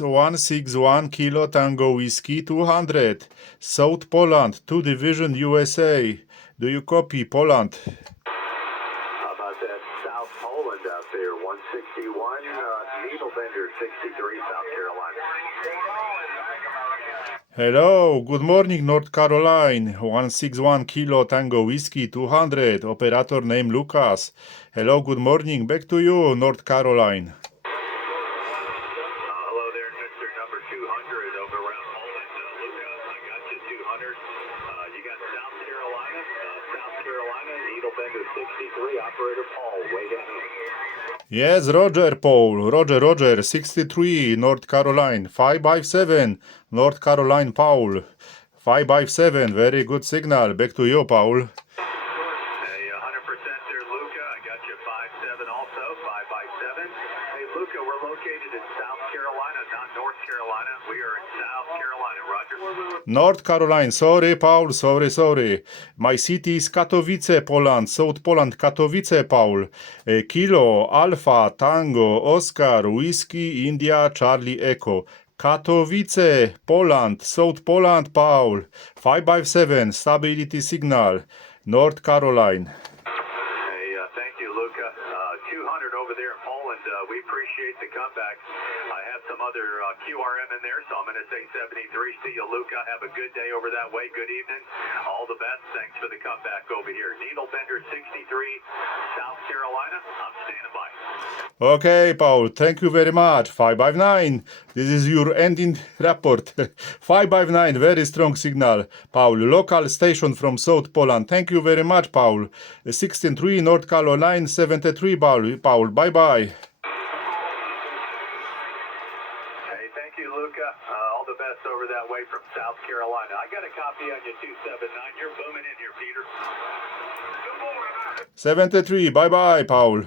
161 Kilo Tango Whiskey 200. South Poland, 2 Division USA. Do you copy, Poland? How about that South Poland out there? 161, Needlebender 63, South Carolina. Hello, good morning, North Carolina. 161 Kilo Tango Whiskey 200. Operator name Lucas. Hello, good morning. Back to you, North Carolina. Hello there, Mr. Number 200 over around Poland. Lucas, I got you 200. You got South Carolina, Needlebender 63, Operator Paul, way down here. Yes, Roger, Paul. Roger. 63, North Carolina. 557, North Carolina, Paul. 557, very good signal. Back to you, Paul. Hey, 100% there, Luca. I got you 57 also, 557. Hey, Luca, we're located in South Carolina, not North Carolina. We are in South Carolina, Roger. North Carolina, sorry, Paul, sorry. My city is Katowice, Poland, South Poland, Katowice, Paul. Kilo, Alpha, Tango, Oscar, Whiskey, India, Charlie, Echo. Katowice, Poland, South Poland, Paul. 557, stability signal, North Carolina. Hey, thank you, Luca. 200 over there in Poland. We appreciate the comeback. I have some other QRM in there, so I'm going to say 73. See you, Luca. Have a good day over that way. Good evening. All the best. Thanks for the comeback over here. Needlebender 63, South Carolina. I'm standing by. Okay, Paul, thank you very much. 559. This is your ending report. 559, very strong signal. Paul, local station from South Poland. Thank you very much, Paul. 163 North Carolina, 73, Paul. Bye-bye. Hey, thank you, Luca. All the best over that way from South Carolina. I got a copy on you, 279. You're booming in here, Peter. 73, bye-bye, Paul.